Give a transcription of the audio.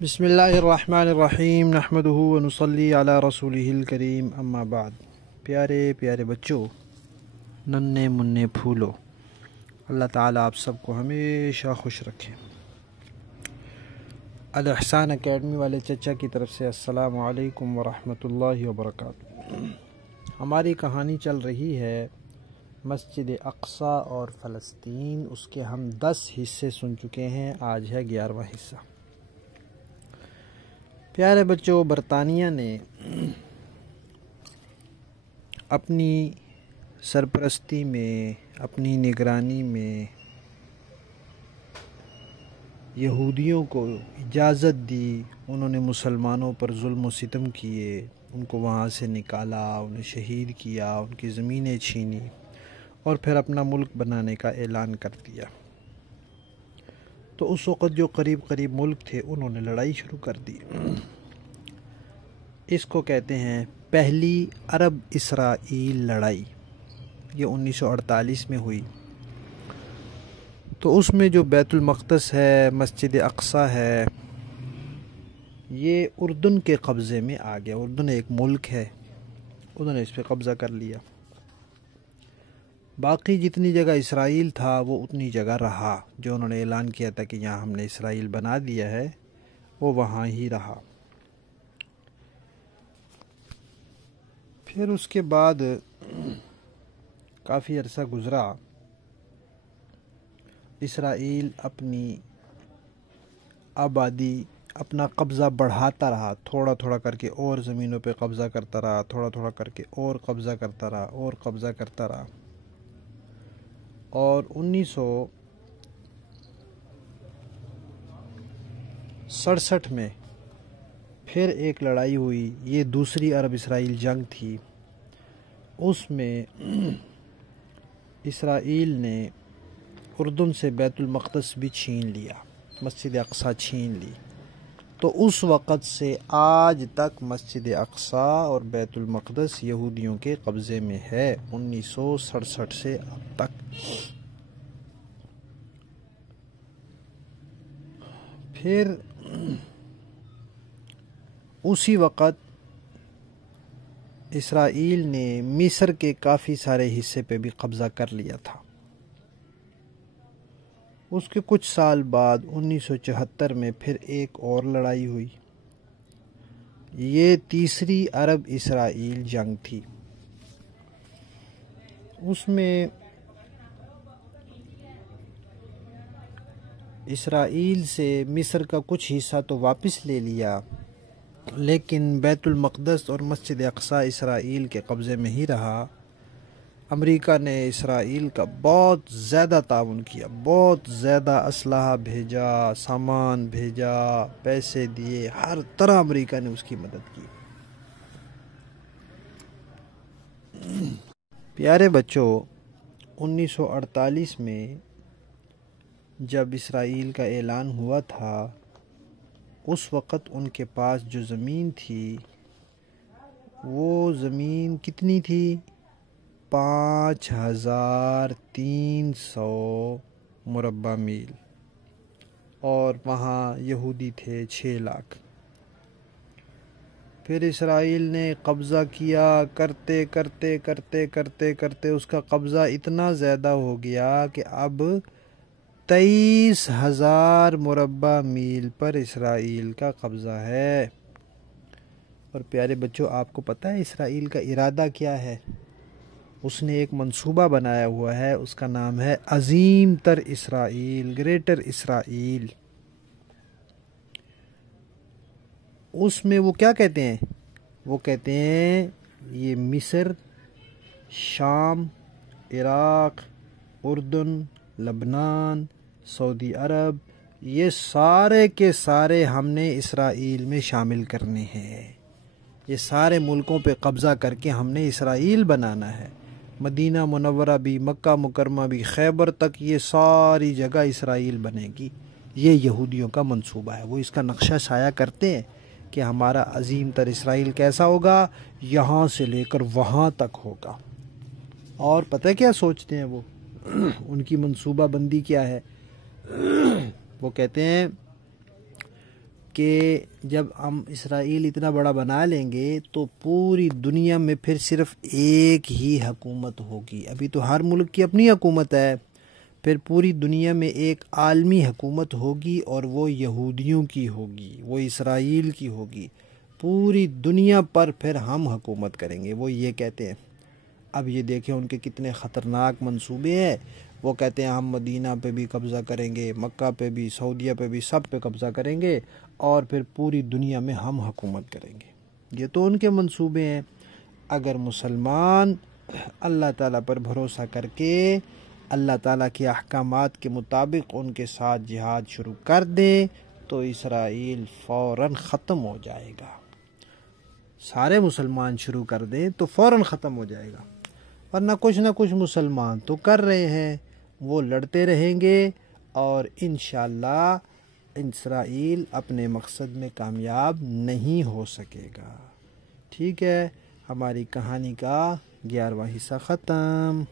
بسم اللہ الرحمن الرحیم نحمدہ ونصلی علی رسولہ الکریم اما بعد۔ پیارے پیارے بچوں، ننھے منھے پھولو، اللہ تعالیٰ آپ سب کو ہمیشہ خوش رکھے۔ الاحسان اکیڈمی والے چچا کی طرف سے السلام علیکم ورحمۃ اللہ وبرکاتہ۔ ہماری کہانی چل رہی ہے مسجد اقصی اور فلسطین۔ اس کے ہم 10 حصے سن چکے ہیں، آج ہے 11واں حصہ۔ پیارے بچوں، برطانیہ نے اپنی سرپرستی میں، اپنی نگرانی میں یہودیوں کو اجازت دی۔ انہوں نے مسلمانوں پر ظلم و ستم کیے، ان کو وہاں سے نکالا، انہیں شہید کیا، ان کی زمینیں چھینی اور پھر اپنا ملک بنانے کا اعلان کر دیا۔ تو اس وقت جو قریب ملک تھے، انہوں نے لڑائی شروع کر دی۔ اس کو کہتے ہیں پہلی عرب اسرائیل لڑائی۔ یہ 1948 میں ہوئی۔ تو اس میں جو بیت المقدس ہے، مسجد اقصی ہے، یہ اردن کے قبضے میں آ گیا۔ اردن ایک ملک ہے، انہوں نے اس پہ قبضہ کر لیا۔ باقی جتنی جگہ اسرائیل تھا وہ اتنی جگہ رہا، جو انہوں نے اعلان کیا تھا کہ یہاں ہم نے اسرائیل بنا دیا ہے، وہ وہاں ہی رہا۔ پھر اس کے بعد کافی عرصہ گزرا، اسرائیل اپنی آبادی، اپنا قبضہ بڑھاتا رہا، تھوڑا تھوڑا کر کے اور زمینوں پہ قبضہ کرتا رہا، تھوڑا تھوڑا کر کے اور قبضہ کرتا رہا، اور قبضہ کرتا رہا۔ اور 1967 میں پھر ایک لڑائی ہوئی، یہ دوسری عرب اسرائیل جنگ تھی۔ اس میں اسرائیل نے اردن سے بیت المقدس بھی چھین لیا، مسجد اقصی چھین لی۔ تو اس وقت سے آج تک مسجد اقصی اور بیت المقدس یہودیوں کے قبضے میں ہے، 1967 سے اب تک۔ پھر اسی وقت اسرائیل نے مصر کے کافی سارے حصے پہ بھی قبضہ کر لیا تھا۔ اس کے کچھ سال بعد 1974 میں پھر ایک اور لڑائی ہوئی۔ یہ تیسری عرب اسرائیل جنگ تھی۔ اس میں اسرائیل سے مصر کا کچھ حصہ تو واپس لے لیا، لیکن بیت المقدس اور مسجد اقصی اسرائیل کے قبضے میں ہی رہا۔ امریکہ نے اسرائیل کا بہت زیادہ تعاون کیا، بہت زیادہ اسلحہ بھیجا، سامان بھیجا، پیسے دیے، ہر طرح امریکہ نے اس کی مدد کی۔ پیارے بچوں، 1948 میں جب اسرائیل کا اعلان ہوا تھا، اس وقت ان کے پاس جو زمین تھی، وہ زمین کتنی تھی؟ 5300 مربع میل، اور وہاں یہودی تھے 6 لاکھ۔ پھر اسرائیل نے قبضہ کیا، کرتے کرتے کرتے کرتے کرتے اس کا قبضہ اتنا زیادہ ہو گیا کہ اب 23,000 مربع میل پر اسرائیل کا قبضہ ہے۔ اور پیارے بچوں، آپ کو پتہ ہے اسرائیل کا ارادہ کیا ہے؟ اس نے ایک منصوبہ بنایا ہوا ہے، اس کا نام ہے عظیم تر اسرائیل، گریٹر اسرائیل۔ اس میں وہ کیا کہتے ہیں؟ وہ کہتے ہیں یہ مصر، شام، عراق، اردن، لبنان، سعودی عرب، یہ سارے کے سارے ہم نے اسرائیل میں شامل کرنے ہیں۔ یہ سارے ملکوں پہ قبضہ کر کے ہم نے اسرائیل بنانا ہے۔ مدینہ منورہ بھی، مکہ مکرمہ بھی، خیبر تک، یہ ساری جگہ اسرائیل بنے گی۔ یہ یہودیوں کا منصوبہ ہے۔ وہ اس کا نقشہ سایہ کرتے ہیں کہ ہمارا عظیم تر اسرائیل کیسا ہوگا، یہاں سے لے کر وہاں تک ہوگا۔ اور پتہ کیا سوچتے ہیں وہ؟ ان کی منصوبہ بندی کیا ہے؟ وہ کہتے ہیں کہ جب ہم اسرائیل اتنا بڑا بنا لیں گے تو پوری دنیا میں پھر صرف ایک ہی حکومت ہوگی. ابھی تو ہر ملک کی اپنی حکومت ہے، پھر پوری دنیا میں ایک عالمی حکومت ہوگی اور وہ یہودیوں کی ہوگی، وہ اسرائیل کی ہوگی. پوری دنیا پر پھر ہم حکومت کریں گے، وہ یہ کہتے ہیں. اب یہ دیکھیں ان کے کتنے خطرناک منصوبے ہیں. وہ کہتے ہیں ہم مدینہ پہ بھی قبضہ کریں گے، مکہ پہ بھی، سعودیہ پہ بھی، سب پہ قبضہ کریں گے اور پھر پوری دنیا میں ہم حکومت کریں گے. یہ تو ان کے منصوبے ہیں. اگر مسلمان اللہ تعالیٰ پر بھروسہ کر کے اللہ تعالیٰ کے احکامات کے مطابق ان کے ساتھ جہاد شروع کر دیں تو اسرائیل فوراً ختم ہو جائے گا. سارے مسلمان شروع کر دیں تو فوراً ختم ہو جائے گا. ورنہ کچھ نہ کچھ مسلمان تو کر رہے ہیں، وہ لڑتے رہیں گے اور انشاءاللہ اسرائیل اپنے مقصد میں کامیاب نہیں ہو سکے گا. ٹھیک ہے، ہماری کہانی کا 11واں حصہ ختم.